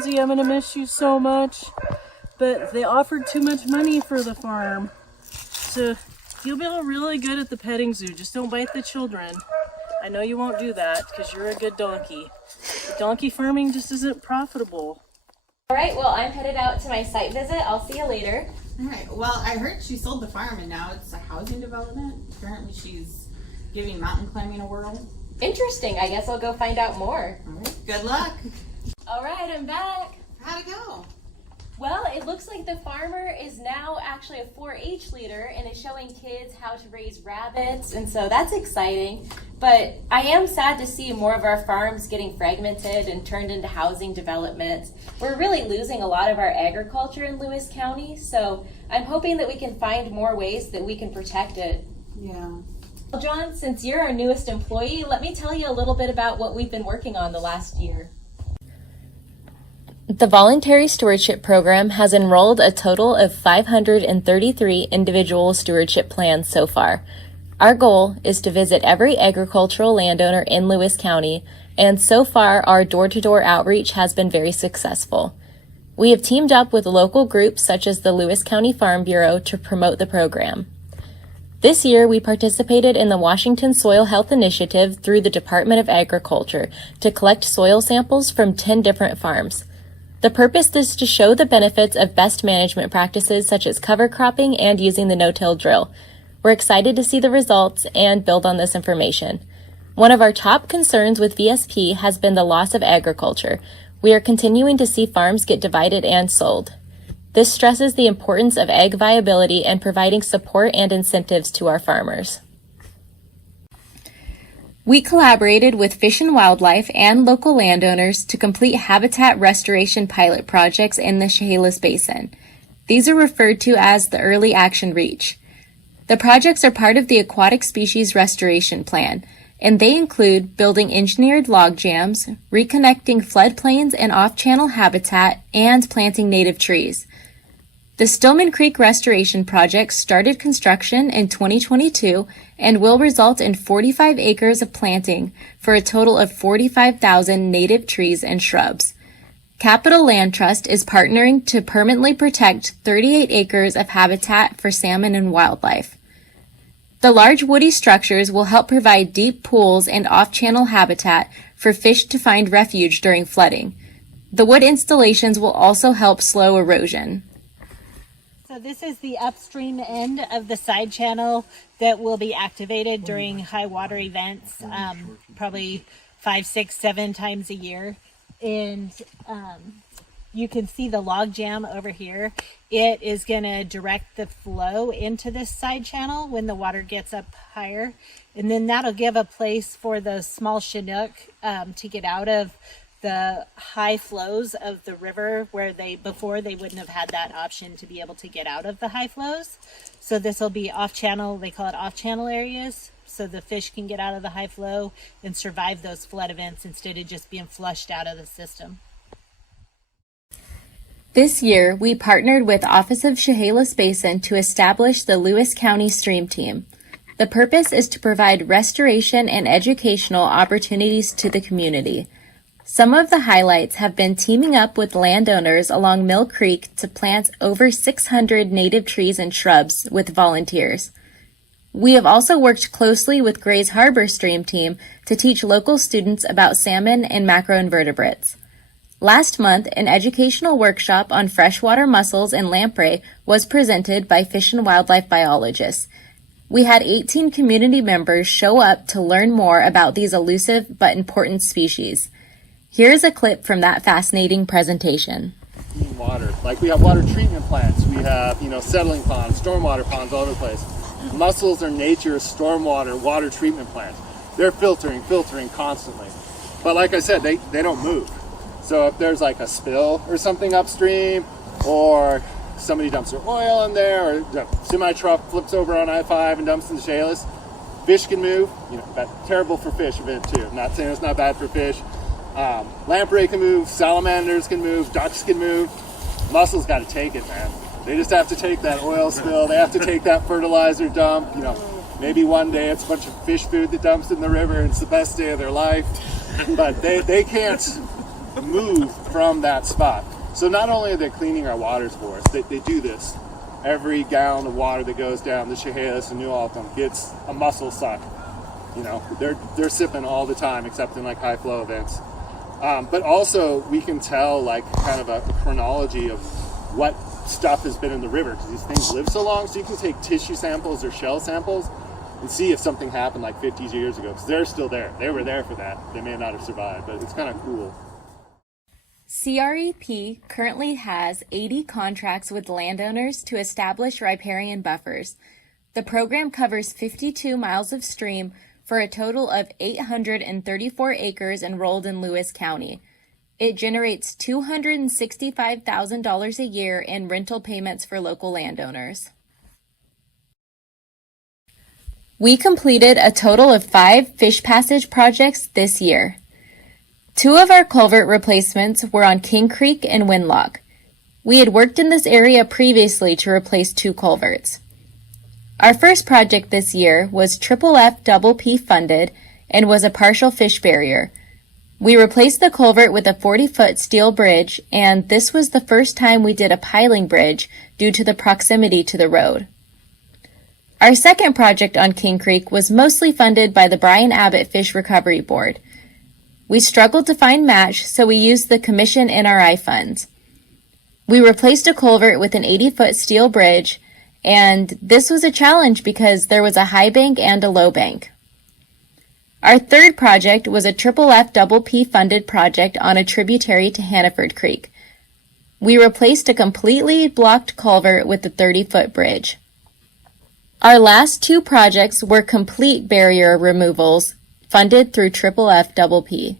Lindsay, I'm gonna miss you so much, but they offered too much money for the farm. So you'll be really good at the petting zoo. Just don't bite the children. I know you won't do that because you're a good donkey. But donkey farming just isn't profitable. All right, well, I'm headed out to my site visit. I'll see you later. All right, well, I heard she sold the farm and now it's a housing development. Apparently she's giving mountain climbing a whirl. Interesting. I guess I'll go find out more. All right, good luck. All right, I'm back. How'd it go? Well, it looks like the farmer is now actually a 4-H leader and is showing kids how to raise rabbits, and so that's exciting. But I am sad to see more of our farms getting fragmented and turned into housing developments. We're really losing a lot of our agriculture in Lewis County, so I'm hoping that we can find more ways that we can protect it. Yeah. Well, John, since you're our newest employee, let me tell you a little bit about what we've been working on the last year. The Voluntary Stewardship Program has enrolled a total of 533 individual stewardship plans so far. Our goal is to visit every agricultural landowner in Lewis County, and so far our door-to-door outreach has been very successful. We have teamed up with local groups such as the Lewis County Farm Bureau to promote the program. This year, we participated in the Washington Soil Health Initiative through the Department of Agriculture to collect soil samples from 10 different farms. The purpose is to show the benefits of best management practices such as cover cropping and using the no-till drill. We're excited to see the results and build on this information. One of our top concerns with VSP has been the loss of agriculture. We are continuing to see farms get divided and sold. This stresses the importance of ag viability and providing support and incentives to our farmers. We collaborated with Fish and Wildlife and local landowners to complete habitat restoration pilot projects in the Chehalis Basin. These are referred to as the Early Action Reach. The projects are part of the Aquatic Species Restoration Plan, and they include building engineered log jams, reconnecting floodplains and off-channel habitat, and planting native trees. The Stillman Creek Restoration Project started construction in 2022 and will result in 45 acres of planting for a total of 45,000 native trees and shrubs. Capital Land Trust is partnering to permanently protect 38 acres of habitat for salmon and wildlife. The large woody structures will help provide deep pools and off-channel habitat for fish to find refuge during flooding. The wood installations will also help slow erosion. So this is the upstream end of the side channel that will be activated during high water events, probably 5, 6, 7 times a year. And you can see the log jam over here. It is going to direct the flow into this side channel when the water gets up higher. And then that'll give a place for the small Chinook to get out of the high flows of the river where before they wouldn't have had that option to be able to get out of the high flows. So this will be off channel, they call it off channel areas, so the fish can get out of the high flow and survive those flood events instead of just being flushed out of the system. This year, we partnered with Office of Chehalis Basin to establish the Lewis County Stream Team. The purpose is to provide restoration and educational opportunities to the community. Some of the highlights have been teaming up with landowners along Mill Creek to plant over 600 native trees and shrubs with volunteers. We have also worked closely with Grays Harbor Stream Team to teach local students about salmon and macroinvertebrates. Last month, an educational workshop on freshwater mussels and lamprey was presented by Fish and Wildlife biologists. We had 18 community members show up to learn more about these elusive but important species. Here's a clip from that fascinating presentation. Water, like we have water treatment plants, we have, settling ponds, stormwater ponds all over the place. Mussels are nature's stormwater water treatment plants. They're filtering constantly. But like I said, they don't move. So if there's like a spill or something upstream, or somebody dumps their oil in there, or the semi-truck flips over on I-5 and dumps in the Chehalis, fish can move. That's terrible for fish event too. I'm not saying it's not bad for fish. Lamprey can move, salamanders can move, ducks can move. Mussels got to take it, man. They just have to take that oil spill. They have to take that fertilizer dump. Maybe one day it's a bunch of fish food that dumps in the river and it's the best day of their life. But they can't move from that spot. So not only are they cleaning our waters for us, they do this. Every gallon of water that goes down the Chehalis and New Alton gets a mussel suck. You know, they're sipping all the time, except in like high flow events. But also we can tell like kind of a chronology of what stuff has been in the river, because these things live so long. So you can take tissue samples or shell samples and see if something happened like 50 years ago, because they're still there. They were there for that. They may not have survived, but it's kind of cool. CREP currently has 80 contracts with landowners to establish riparian buffers. The program covers 52 miles of stream for a total of 834 acres enrolled in Lewis County. It generates $265,000 a year in rental payments for local landowners. We completed a total of 5 fish passage projects this year. 2 of our culvert replacements were on King Creek and Winlock. We had worked in this area previously to replace 2 culverts. Our first project this year was FFP funded and was a partial fish barrier. We replaced the culvert with a 40-foot steel bridge, and this was the first time we did a piling bridge due to the proximity to the road. Our second project on King Creek was mostly funded by the Brian Abbott Fish Recovery Board. We struggled to find match, so we used the Commission NRI funds. We replaced a culvert with an 80-foot steel bridge, and this was a challenge because there was a high bank and a low bank. Our third project was a FFP funded project on a tributary to Hannaford Creek. We replaced a completely blocked culvert with a 30-foot bridge. Our last 2 projects were complete barrier removals funded through FFP.